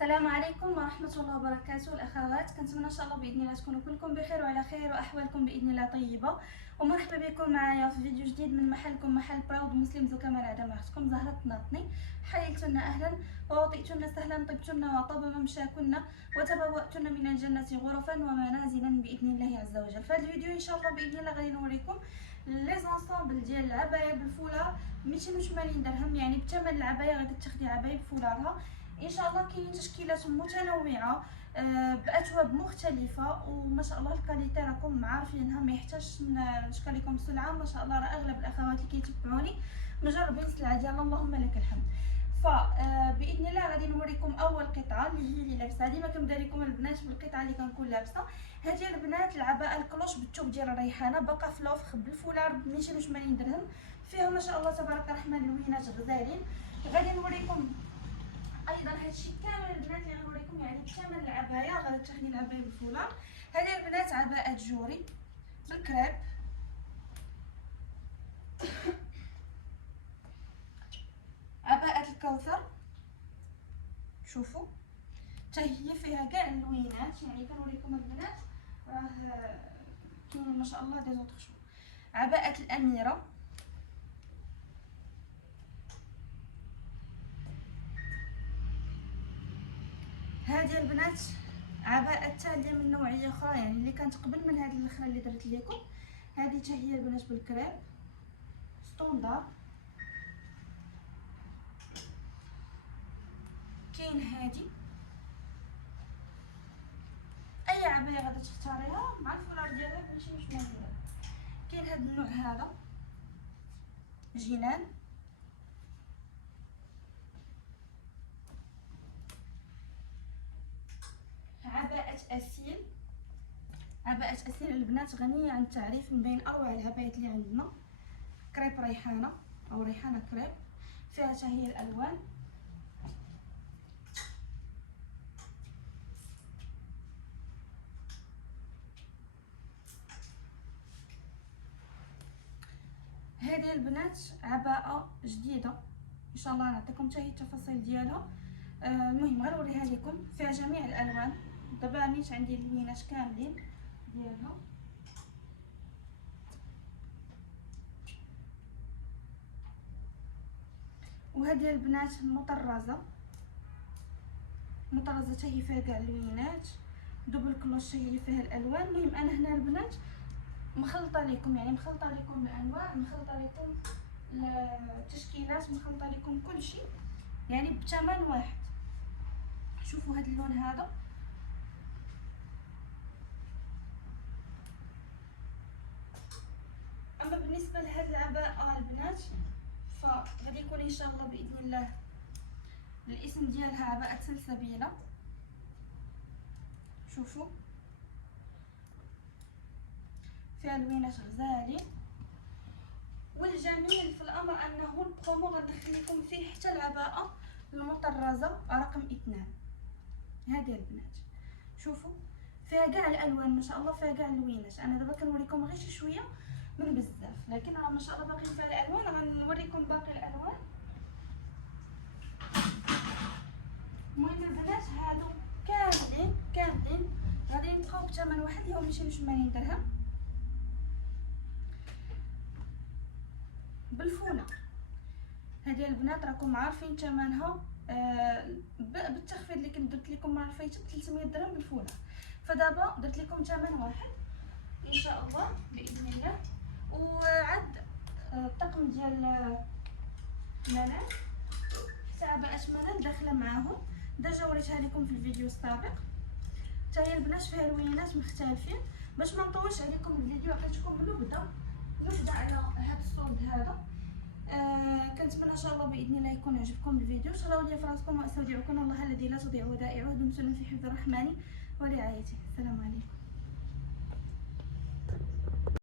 السلام عليكم ورحمة الله وبركاته الأخوات. كنتمنى إن شاء الله بإذن الله تكونوا كلكم بخير وعلى خير وأحوالكم بإذن الله طيبة، ومرحبا بكم معايا في فيديو جديد من محلكم محل براود مسلم زكا من عدم أختكم زهرة ناطني. حييتن أهلا ووطئتن سهلا، طبتن وطاب ممشاكن وتبوأتن من الجنة غرفا ومنازلا بإذن الله عز وجل. في هذا الفيديو إن شاء الله بإذن الله غادي نوريكم لي زونسومبل ديال العباية بالفولار 280 درهم، يعني بثمن العباية غادي تاخدي عباية بفولارها ان شاء الله. كاين تشكيلات متنوعه باثواب مختلفه، وما شاء الله الكاليتي راكم عارفينها، ما يحتاجش نشكر لكم السلعه. ما شاء الله راه اغلب الاخوات اللي كيتبعوني مجربين السلعه ديالنا، اللهم لك الحمد. باذن الله غادي نوريكم اول قطعه اللي هي اللي لابسه. ديما كنبدا لكم البنات بالقطعه اللي كنكون لابسه. هذه البنات العباءه الكلوش بالثوب ديال الريحانه، باقا في لوفر بالفولار ب 280 درهم، فيها ما شاء الله تبارك الرحمن لوينات غزالين. غادي نوريكم ايضا هادشي كامل البنات اللي غنوريكم، يعني بثمن العبايه غادي تاخدي العبايه بالفولار. هذه البنات عباءه جوري بالكريب، عباءه الكوثر شوفوا حتى هي فيها كاع اللوينات، يعني كنوريكم البنات راه كاين ما شاء الله دي زوطخ شو. عباءه الاميره، هذه البنات عباءة تالية من نوعية أخرى، يعني اللي كانت قبل من هذه الأخرى اللي درت لكم. هذه حتى هي البنات بالكريب ستوندار. كاين هذه أي عباية غادي تختاريها مع الفولار ديالها ماشي مش مهمة. كاين هذا النوع هذا جنان، عباءة أسيل. عباءة أسيل البنات غنية عن التعريف، من بين أروع العبايات اللي عندنا. كريب ريحانة أو ريحانة كريب، فيها حتى هي الألوان. هذه البنات عباءة جديدة إن شاء الله نعطيكم حتى هي التفاصيل ديالها. المهم غنوريها لكم، فيها جميع الألوان. دابا نيت عندي اللوينات كاملين ديالها. وهذه البنات مطرزه حتى هي فيها كاع اللوينات، دوبل كلوش هي اللي فيها الالوان. المهم انا هنا البنات مخلطه لكم، يعني مخلطه لكم الانواع، مخلطه لكم التشكيلات، مخلطه لكم كل شيء، يعني بثمن واحد. شوفوا هذا اللون هذا، اما بالنسبه لهذه العباءه البنات فغادي يكون ان شاء الله باذن الله الاسم ديالها عباءه سلسبيله. شوفوا فيها لوينات غزالين، والجميل في الامر انه البرومو غندخل لكم فيه حتى العباءه المطرزه رقم 2. هذه البنات شوفوا فيها كاع الالوان ما شاء الله، فيها كاع اللوينات. انا دابا كنوريكم غير شي شويه من بزاف، لكن راه ما شاء الله باقيين فيها الالوان. غنوريكم باقي الالوان. المهم البنات هادو كاملين غادي يبقاو بثمن واحد اللي هو 280 درهم بالفوله. هذه البنات راكم عارفين ثمنها بالتخفيض اللي كنت درت لكم مع الفايته ب 300 درهم بالفوله، فدابا درت لكم ثمن واحد ان شاء الله باذن الله. وعد الطقم ديال منال، حتى عباءه منال داخله معاهم، ديجا وريتها لكم في الفيديو السابق. حتى هي البنات فيها لوينات مختلفين. باش ما نطولش عليكم الفيديو عطيتكم نبدا على هذا الصوت هذا. كنتمنى ان شاء الله باذن الله يكون عجبكم الفيديو. شراو لي فراسكم واستودعكم الله الذي لا تضيع ودائعه. دمتم في حفظ الرحمن ورعايته. السلام عليكم.